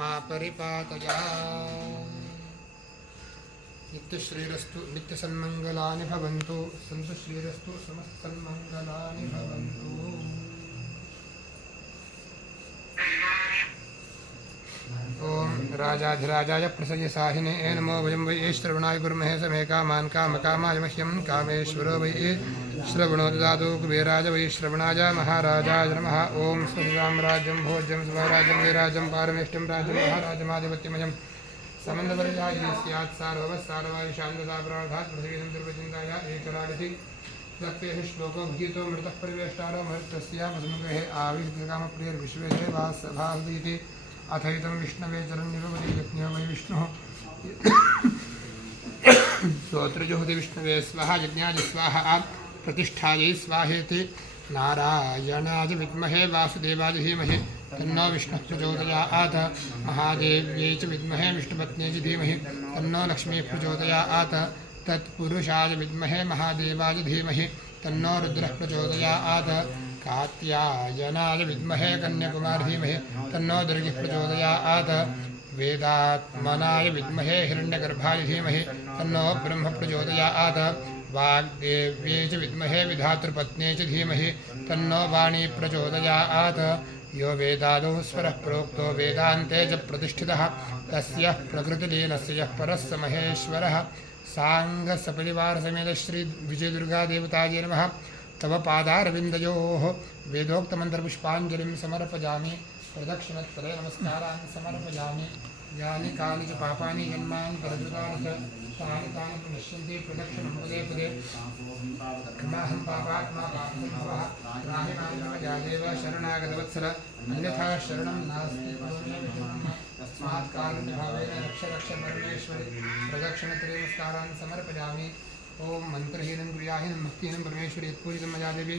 मा परिपातया। नित्यश्रीरस्तु नित्यसन्मङ्गलानि भवन्तु। सन्तु श्रीरस्तु समस्तसन्मङ्गलानि भवन्तु। ओम राजाधिराजाय प्रसयसाहिने नमो वयं वै श्रवणाय गुरुमहे समे कामान् कामकामाय मह्यं कामेश्वरो वै श्रवणो ददातु कुबेराज वै श्रवणाय महाराजाय नमः। ओम स्वराज्यं भोज्यं स्वराज्यं वैराज्यं पारमेष्टिं राज्यं महाराजमाधिपत्यमयं समन्दवर्याय स्यात् सार्ववस्सारवायुषान्ददाप्रार्थात् पृथिवीं दुर्वचिन्ताय एकराडति लक्ष्येः श्लोको गीतो मृतः परिवेष्टारो महत्तस्यामसमुखे आविष्कृकामप्रियर्विश्वेदेवासभावतीति अथैतं विष्णवे चरन्निरुपति यज्ञो वै विष्णुः स्तोत्रजुहुति विष्णवे स्वाहा यज्ञाय स्वाहा प्रतिष्ठायै स्वाहेति नारायणाय विद्महे वासुदेवाय धीमहि तन्नो विष्णुः प्रचोदयात् महादेव्यै च विद्महे विष्णुपत्न्यै च धीमहि तन्नो लक्ष्मीः प्रचोदयात् तत्पुरुषाय विद्महे महादेवाय धीमहि तन्नो रुद्रः प्रचोदयात् कात्यायनाय विद्महे कन्याकुमारी धीमहि तन्नो दुर्गिः प्रचोदयात् वेदात्मनाय विद्महे हिरण्यगर्भाय धीमहि तन्नो ब्रह्म प्रचोदयात् वाग्देव्यै च विद्महे विधातृपत्न्यै च धीमहि तन्नो वाणी प्रचोदयात् यो वेदादौ स्वरः प्रोक्तो वेदान्ते च प्रतिष्ठितः तस्य प्रकृतिलीनस्य यः परः स महेश्वरः। सांगसपरिवारसमेत श्री विजयदुर्गादेवतायै नमः। तव पादारविन्दयोः वेदोक्तमन्त्रपुष्पाञ्जलिं समर्पयामि। प्रदक्षिणत्रय नमस्कारान् समर्पयामि। यानि कानि च पापानि जन्मानि परकृतानि च तानि तानि प्रणश्यन्ति प्रदक्षिणं पदे पदे। कर्माहं पापात्मा पापसम्भवः त्राहि मां यादेव शरणागतवत्सल अन्यथा शरणं नास्ति तस्मात् कारुण्यभावेन रक्ष रक्ष परमेश्वरि। प्रदक्षिणत्रय नमस्कारान् समर्पयामि। ओम मंत्रहीनं क्रियाहीनं भक्तिहीनं परमेश्वरी यत्पूजितं मया देवी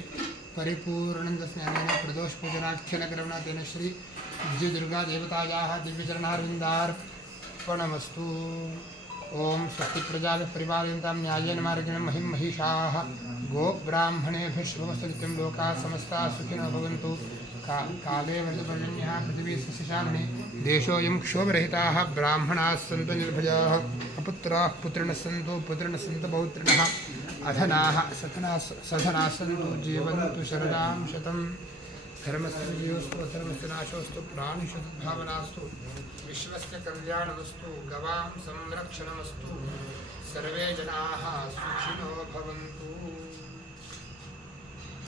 परिपूर्णन्दस्नानेन प्रदोषपूजनाख्यलकरणा तेन श्री विजयदुर्गादेवतायाः दिव्यचरणारविन्दार्पणमस्तु। ओम स्वस्तिप्रजाभ्यः परिपालयन्तां न्यायेन मार्गेण महिं महिषाः गोब्राह्मणेभ्यः शुभमस्तु नित्यं लोकाः समस्ताः सुखिनो भवन्तु। काले वर्षपर्जन्यः पृथिवी सस्यशालिनी देशोऽयं क्षोभरहिताः ब्राह्मणाः सन्तु निर्भयाः अपुत्राः पुत्रिणः सन्तु पौत्रिणः अधनाः सधनाः सन्तु जीवन्तु शरदां शतं। धर्मस्य विजयोस्तु अधर्मस्य नाशोस्तु प्राणिषद्भावनास्तु विश्वस्य कल्याणमस्तु गवां संरक्षणमस्तु। सर्वे जनाः सुखिनो भवन्तु।